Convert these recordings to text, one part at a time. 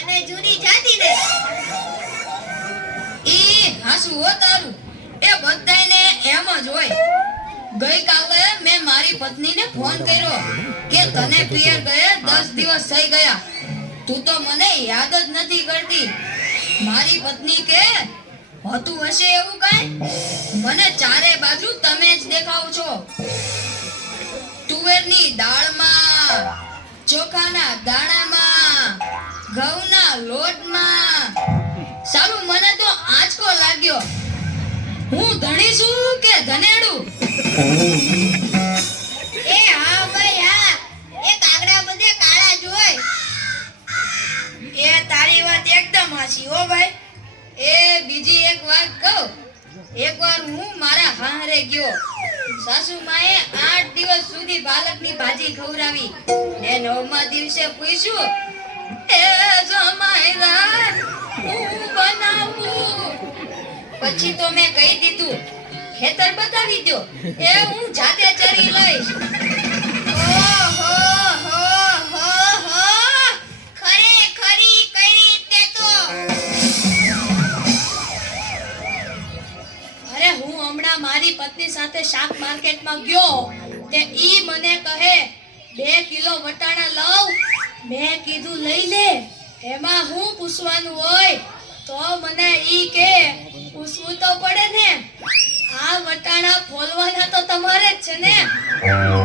અને જૂની જાતી ને ઈ હાસુ હો તારું એ બધાયને એમ જ હોય ગઈકાલે મેં મારી પત્નીને ફોન કર્યો કે તને પિયર ગયે 10 દિવસ થઈ ગયા તું તો મને યાદ જ નથી કરતી મારી પત્ની કે હોતું હશે એવું કાંઈ મને ચારે બાજુ તમે જ દેખાવ છો તુવેરની દાળમાં ચોખાના દાણામાં ઘઉંના લોટમાં સારું મને તો આંચકો લાગ્યો હું ધણી છું કે ધનેડું એ હા ભાઈ હા એ કાગડા બધે કાળા જ હોય એ તારી વાત એકદમ હાચી હો ભાઈ એ બીજી એક વાત કહું એકવાર હું મારા હારે ગયો સાસુમાએ 8 દિવસ સુધી પાલકની ભાજી ખવડાવી ને 9મા દિવસે પૂછ્યું એ જમાઈરા હું બનાવું પછી તો મેં કહી દીધું ખેતર બતાવી દો એ હું જાતે ચરી લઈશ ઓહો હો હો હો ખરેખરી કરી તે તો અરે હું હમણાં મારી પત્ની સાથે શાક માર્કેટમાં ગયો તે ઈ મને કહે 2 કિલો વટાણા લાવ મેં કીધું લઈ લે એમાં હું પૂછવાનું હોય તો મને ઈ કે પૂછવું તો પડે ને આ વટાણા ફોલવાના તો તમારે જ છે ને યો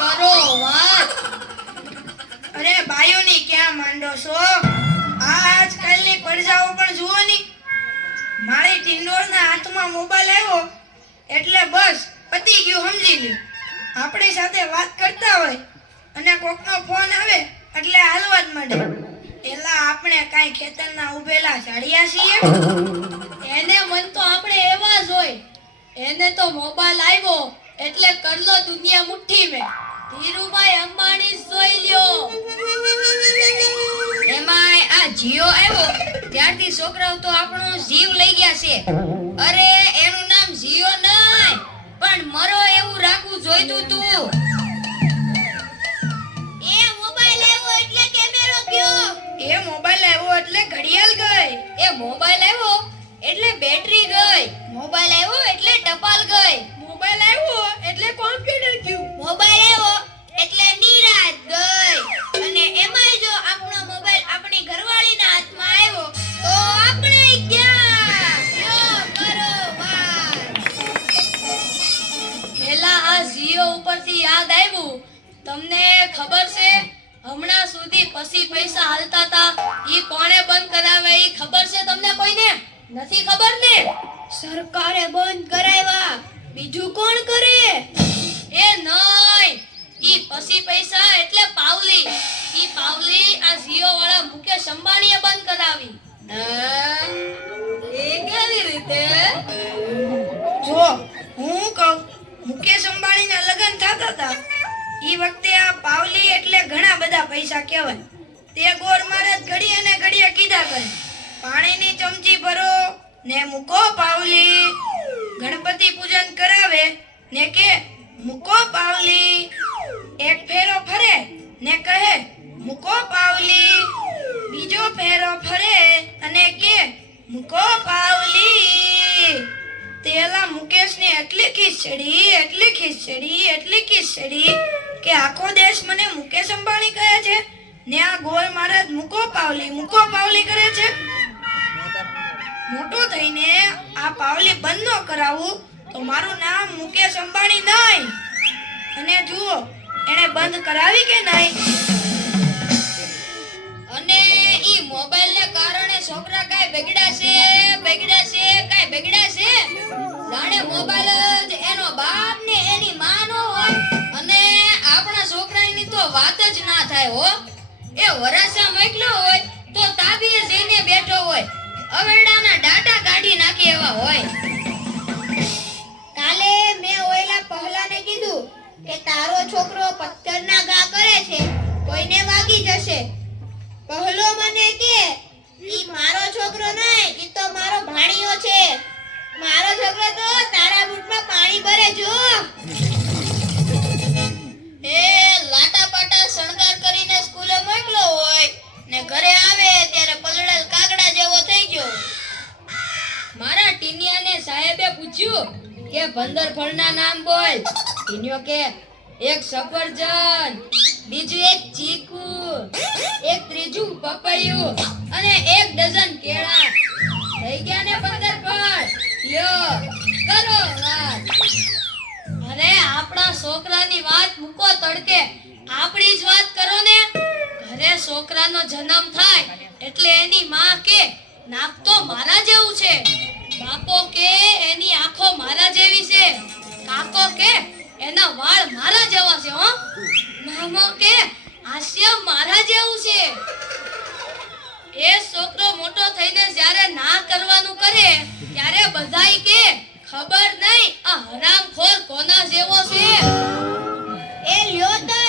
કરો વાત અરે બાયોની ક્યાં માંડો છો આજકાલની પડજાઓ પણ જુઓ ની મારી ટિંડોળના હાથમાં મોબાઈલ આવ્યો એટલે બસ પતી ગયું સમજી લ્યો આપણી સાથે વાત કરતા હોય અને કોકનો ફોન આવે એટલે હાલવા જ માંડે એલા આપણે કાંઈ ખેતરના ઉભેલા ઝાડિયા છીએ એને મન તો આપણે એવા જ હોય એને તો મોબાઈલ આવ્યો એટલે કરલો દુનિયા મુઠ્ઠી મેં ધીરુભાઈ અંબાણી જોઈ લ્યો એમાંય આ જીઓ આવ્યો ત્યારથી છોકરાઓ તો આપણો જીવ લઈ ગયા છે અરે એનું નામ જીઓ નહીં પણ મરો એવું રાખવું જોઈતું તું એ મોબાઈલ આવ્યો એટલે કેમેરો ગયો એ મોબાઈલ આવ્યો એટલે ઘડિયાળ ગઈ એ મોબાઈલ આવ્યો એટલે બેટરી ગઈ મોબાઈલ આવ્યો એટલે ટપાલ ગઈ મોબાઈલ આવ્યો એટલે કોમ્પ્યુટર ગયું મોબાઈલ આવ્યો એટલે નિરાત ગઈ અને એમાંય જો આપણો મોબાઈલ આપણી ઘરવાળીના હાથમાં આવ્યો તો આપણે ગયા યો કરો વાત પેલા આ જીઓ ઉપરથી યાદ આવ્યું તમને ખબર છે હમણાં સુધી પછી પૈસા હાલતા હતા ઈ કોણે બંધ કરાવે ઈ ખબર છે તમને કોઈને નથી ખબર ને સરકારે બંધ કરાવ્યા બીજું કોણ કરે એ નહીં ઈ પછી પૈસા એટલે પાવલી ઈ પાવલી આ જીઓ વાળા મુકેશ અંબાણીએ બંધ કરાવી એ કેવી રીતે જો હું કહું મુકેશ અંબાણીના લગ્ન થતા હતા ઈ વખતે આ પાવલી એટલે ઘણા બધા પૈસા કહેવાય તે ગોળ મહારાજ ઘડીએ ને ઘડીએ કીધા કરે પાણીની ચમચી ભરો ને મૂકો પાવલી ગણપતિ પૂજન કરાવે ને કે મૂકો પાવલી એક ફેરો ફરે ને કહે મૂકો પાવલી બીજો ફેરો ફરે અને કે મૂકો પાવલી તેલા મુકેશને એટલી ખીચડી કે આખો દેશ મને મુકેશ અંબાણી કહે છે ને આ ગોળ મહારાજ મૂકો પાવલી કરે છે મોટો થઈને આ પાવલી બંધ ન કરાવું તો મારું નામ મુકેશ અંબાણી નહીં અને જુઓ એને બંધ કરાવી કે નહીં અને ઈ મોબાઈલ ને કારણે છોકરા કાઈ બગડ્યા છે જાણે મોબાઈલ જ એનો બાપ ને એની માં નો હોય અને આપણા છોકરાની તો વાત જ ના થાય હો એ વરાસા મોકલ્યો હોય તો તાબીએ જઈને બેઠો હોય અવેડાના ડાટા કાઢી નાખે એવા હોય કાલે મેં ઓયલા પહલાને કીધું કે તારો છોકરો પથ્થરના ઘા કરે છે કોઈને વાગી જશે પહલો મને કે ઈ મારો છોકરો નહીં ઈ તો મારો ભાણિયો છે મારો છોકરો તો તારા બૂટમાં પાણી ભરે જો એ લાટા પાટા શણગાર કરીને સ્કૂલે મોકલો હોય ને ઘરે આવે 15 ફળના નામ બોલ. ઈન્યો કે એક સફરજન, બીજું એક ચીકુ, એક ત્રીજું પપૈયું અને 1 ડઝન કેળા. થઈ ગયા ને 15 ફળ. લ્યો કરો વાત. અરે આપણા છોકરાની વાત મૂકો તડકે, આપણી જ વાત કરો ને. ઘરે છોકરાનો જન્મ થાય એટલે એની માં કે નાક તો મારા જેવું છે, બાપો કે એની આંખો મારા જેવી છે, કાકો કે એના વાળ મારા જેવા છે, હો મામો કે હાસ્ય મારા જેવું છે. એ છોકરો મોટો થઈને જ્યારે ના કરવાનું કરે ત્યારે બધાય કે ખબર નહીં આ હરામખોર કોના જેવો છે. એ લ્યો તો